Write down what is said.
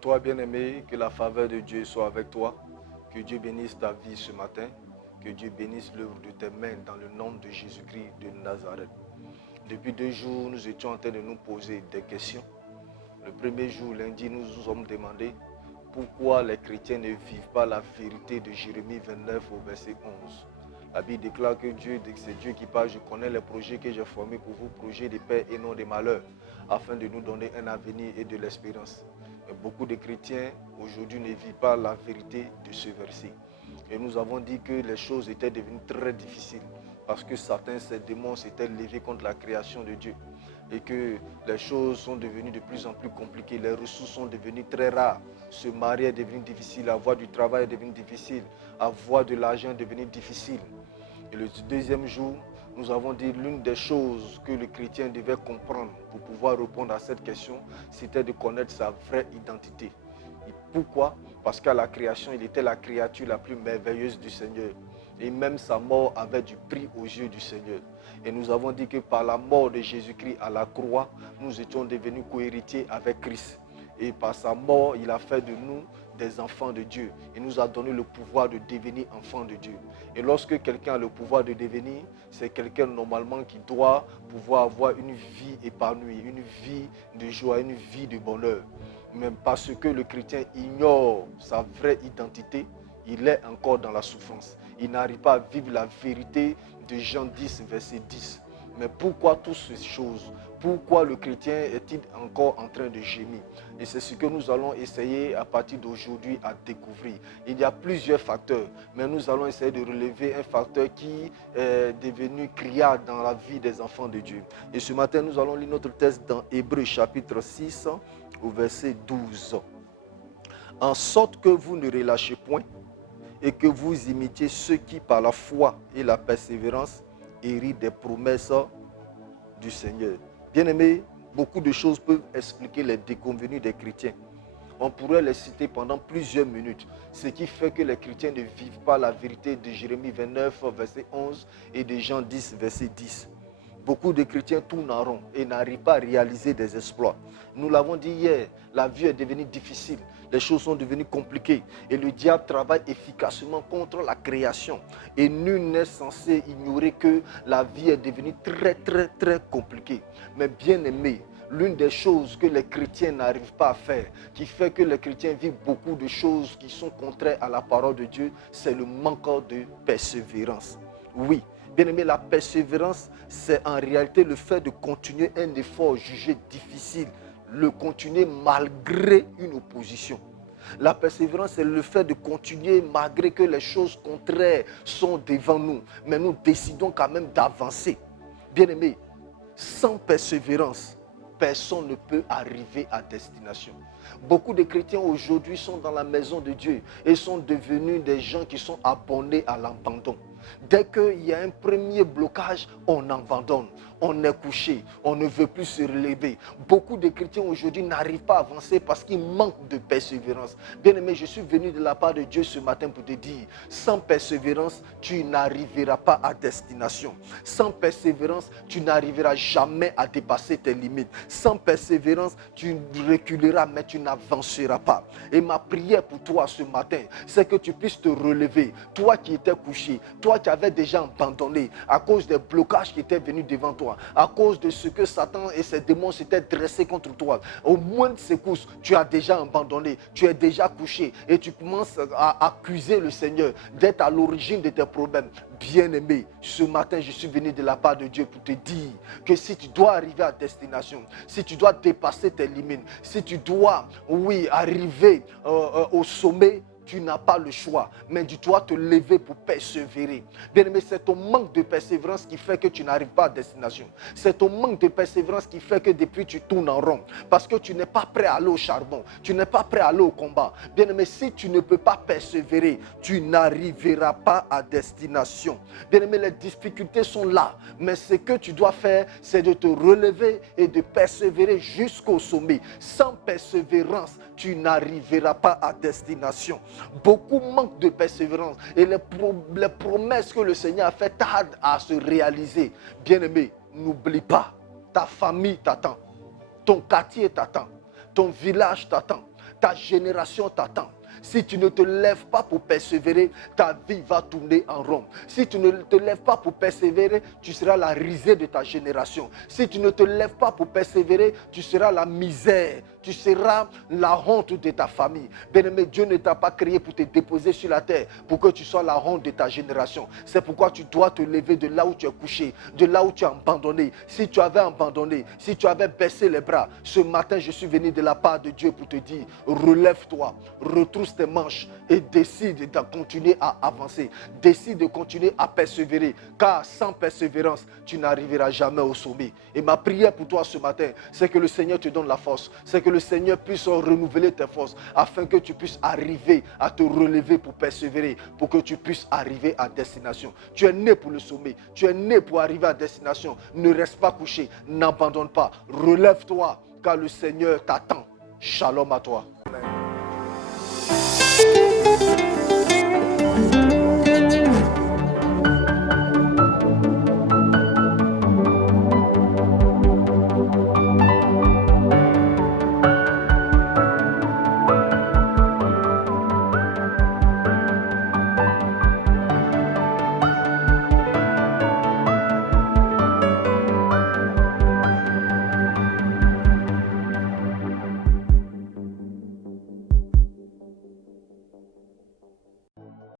toi, bien-aimé, que la faveur de Dieu soit avec toi, que Dieu bénisse ta vie ce matin, que Dieu bénisse l'œuvre de tes mains dans le nom de Jésus-Christ de Nazareth. Depuis 2 jours, nous étions en train de nous poser des questions. Le premier jour, lundi, nous nous sommes demandé pourquoi les chrétiens ne vivent pas la vérité de Jérémie 29 au verset 11. La Bible déclare que c'est Dieu qui parle. Je connais les projets que j'ai formés pour vous, projets de paix et non de malheur, afin de nous donner un avenir et de l'espérance. Mais beaucoup de chrétiens aujourd'hui ne vivent pas la vérité de ce verset. Et nous avons dit que les choses étaient devenues très difficiles parce que certains, ces démons s'étaient levés contre la création de Dieu et que les choses sont devenues de plus en plus compliquées, les ressources sont devenues très rares, se marier est devenu difficile, avoir du travail est devenu difficile, avoir de l'argent est devenu difficile. Et le deuxième jour, nous avons dit l'une des choses que le chrétien devait comprendre pour pouvoir répondre à cette question, c'était de connaître sa vraie identité. Et pourquoi? Parce qu'à la création, il était la créature la plus merveilleuse du Seigneur. Et même sa mort avait du prix aux yeux du Seigneur. Et nous avons dit que par la mort de Jésus-Christ à la croix, nous étions devenus co-héritiers avec Christ. Et par sa mort, il a fait de nous des enfants de Dieu. Il nous a donné le pouvoir de devenir enfants de Dieu. Et lorsque quelqu'un a le pouvoir de devenir, c'est quelqu'un normalement qui doit pouvoir avoir une vie épanouie, une vie de joie, une vie de bonheur. Mais parce que le chrétien ignore sa vraie identité, il est encore dans la souffrance. Il n'arrive pas à vivre la vérité de Jean 10, verset 10. Mais pourquoi toutes ces choses? Pourquoi le chrétien est-il encore en train de gémir? Et c'est ce que nous allons essayer à partir d'aujourd'hui à découvrir. Il y a plusieurs facteurs, mais nous allons essayer de relever un facteur qui est devenu criard dans la vie des enfants de Dieu. Et ce matin, nous allons lire notre texte dans Hébreux chapitre 6 au verset 12. En sorte que vous ne relâchez point et que vous imitiez ceux qui, par la foi et la persévérance, héritent des promesses du Seigneur. Bien-aimés, beaucoup de choses peuvent expliquer les déconvenues des chrétiens. On pourrait les citer pendant plusieurs minutes, ce qui fait que les chrétiens ne vivent pas la vérité de Jérémie 29, verset 11 et de Jean 10, verset 10. Beaucoup de chrétiens tournent en rond et n'arrivent pas à réaliser des exploits. Nous l'avons dit hier, la vie est devenue difficile, les choses sont devenues compliquées et le diable travaille efficacement contre la création. Et nul n'est censé ignorer que la vie est devenue très compliquée. Mais bien aimé, l'une des choses que les chrétiens n'arrivent pas à faire, qui fait que les chrétiens vivent beaucoup de choses qui sont contraires à la parole de Dieu, c'est le manque de persévérance. Oui. Bien-aimé, la persévérance, c'est en réalité le fait de continuer un effort jugé difficile, le continuer malgré une opposition. La persévérance, c'est le fait de continuer malgré que les choses contraires sont devant nous, mais nous décidons quand même d'avancer. Bien-aimé, sans persévérance, personne ne peut arriver à destination. Beaucoup de chrétiens aujourd'hui sont dans la maison de Dieu et sont devenus des gens qui sont abonnés à l'abandon. Dès qu'il y a un premier blocage, on abandonne, on est couché, on ne veut plus se relever. Beaucoup de chrétiens aujourd'hui n'arrivent pas à avancer parce qu'ils manquent de persévérance. Bien-aimé, je suis venu de la part de Dieu ce matin pour te dire, sans persévérance, tu n'arriveras pas à destination. Sans persévérance, tu n'arriveras jamais à dépasser tes limites. Sans persévérance, tu reculeras, mais tu n'avanceras pas. Et ma prière pour toi ce matin, c'est que tu puisses te relever. Toi qui étais couché, toi qui avais déjà abandonné à cause des blocages qui étaient venus devant toi, à cause de ce que Satan et ses démons s'étaient dressés contre toi. Au moins de secousses, tu as déjà abandonné, tu es déjà couché et tu commences à accuser le Seigneur d'être à l'origine de tes problèmes. Bien-aimé, ce matin, je suis venu de la part de Dieu pour te dire que si tu dois arriver à destination, si tu dois dépasser tes limites, si tu dois, arriver au sommet, tu n'as pas le choix, mais tu dois te lever pour persévérer. Bien-aimé, c'est ton manque de persévérance qui fait que tu n'arrives pas à destination. C'est ton manque de persévérance qui fait que depuis tu tournes en rond. Parce que tu n'es pas prêt à aller au charbon. Tu n'es pas prêt à aller au combat. Bien-aimé, si tu ne peux pas persévérer, tu n'arriveras pas à destination. Bien-aimé, les difficultés sont là. Mais ce que tu dois faire, c'est de te relever et de persévérer jusqu'au sommet. Sans persévérance, tu n'arriveras pas à destination. Beaucoup manquent de persévérance et les promesses que le Seigneur a fait tardent à se réaliser. Bien-aimé, n'oublie pas, ta famille t'attend, ton quartier t'attend, ton village t'attend. Ta génération t'attend. Si tu ne te lèves pas pour persévérer, ta vie va tourner en rond. Si tu ne te lèves pas pour persévérer, tu seras la risée de ta génération. Si tu ne te lèves pas pour persévérer, tu seras la misère. Tu seras la honte de ta famille. Bien-aimé, Dieu ne t'a pas créé pour te déposer sur la terre, pour que tu sois la honte de ta génération. C'est pourquoi tu dois te lever de là où tu es couché, de là où tu as abandonné. Si tu avais abandonné, si tu avais baissé les bras, ce matin, je suis venu de la part de Dieu pour te dire, relève-toi, retrousse tes manches et décide de continuer à avancer. Décide de continuer à persévérer, car sans persévérance, tu n'arriveras jamais au sommet. Et ma prière pour toi ce matin, c'est que le Seigneur te donne la force, c'est que le Seigneur puisse renouveler tes forces, afin que tu puisses arriver à te relever pour persévérer, pour que tu puisses arriver à destination. Tu es né pour le sommet, tu es né pour arriver à destination. Ne reste pas couché, n'abandonne pas, relève-toi, car le Seigneur t'attend. Shalom à toi.